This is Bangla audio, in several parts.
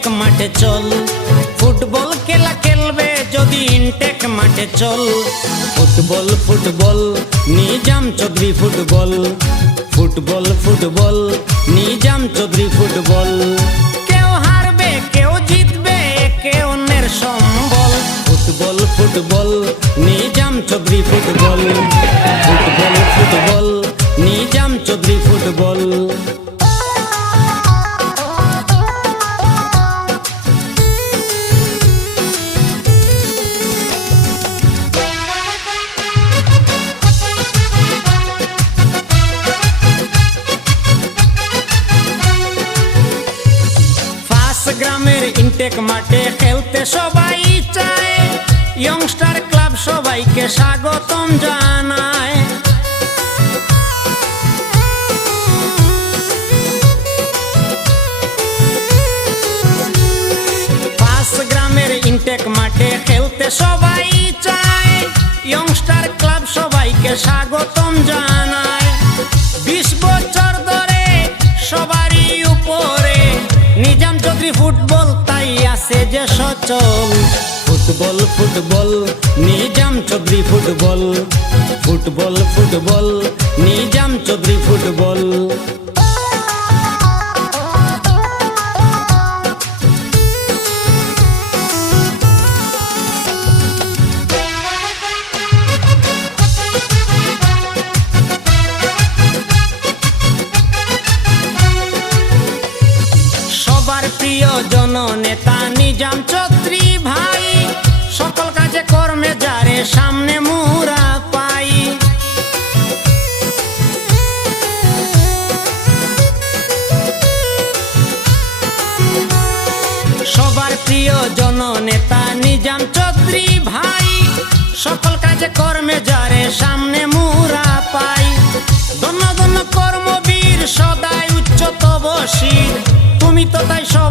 ইনটেক মাঠে চল। ফুটবল খেলা খেলবে যদি ইনটেক মাঠে চল। Football football, Nizam Chowdhury football. Football football, Nizam Chowdhury football. কেউ হারবে, কেউ জিতবে কে অন্যের সম্বল। Football football, Nizam Chowdhury football. Intact মাঠে খেলতে সবাই চায়। ইয়ংস্টার ক্লাব সবাইকে স্বাগতম জানায়। ইনটেক মাঠে খেলতে সবাই চায়। ইয়ংস্টার ক্লাব সবাইকে স্বাগতম জানায়। নিজাম চৌধুরী ফুটবল, তাই আছে যে সচল। Football football, Nizam Chowdhury football. Football football, Nizam Chowdhury football. সামনে মুরা পাই। সবার প্রিয় জন নেতা নিজাম চৌধুরী ভাই, সকল কাজে কর্মে যারে সামনে মুরা পাই। ধন্য ধন্য কর্মবীর, সদাই উচ্চ তবশীর তুমি তো তাই সবার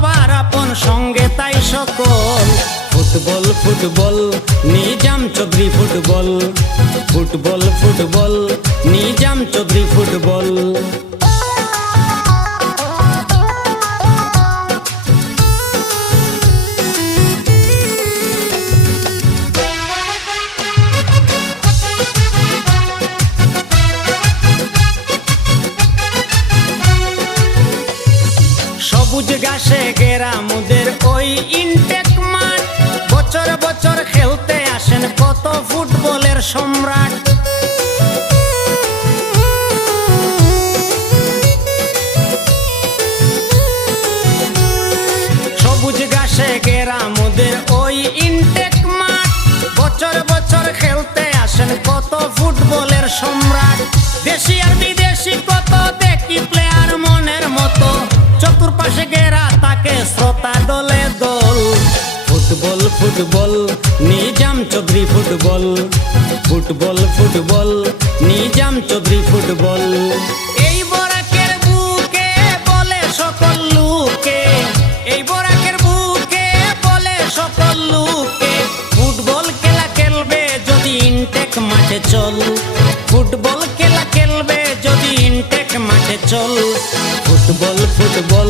football football, Nizam Chowdhury football. Football football, Nizam Chowdhury football. সবুজ ঘাসে গেরা মুদের ওই ইনটেক মাঠ বছর বছর খেলতে আসেন কত ফুটবলের সম্রাট। সবুজ ঘাসে গেরা মোদের ওই ইনটেক মাঠ। বছর বছর খেলতে আসেন কত football, Nizam Chowdhury football. Football football, Nizam Chowdhury football. এই বরাকের বুকে বলে সকল লোকে, এই বরাকের বুকে বলে সকল লোকে, ফুটবল খেলা খেলবে যদি ইনটেক মাঠে চল। ফুটবল খেলা খেলবে যদি ইনটেক মাঠে চল। Football football,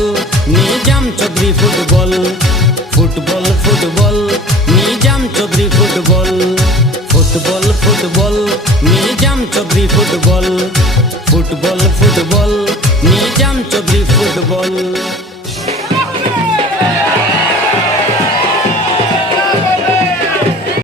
Nizam Chowdhury football. Football Nizam Chowdhury football. Football football Nizam Chowdhury football. Football football Nizam Chowdhury football.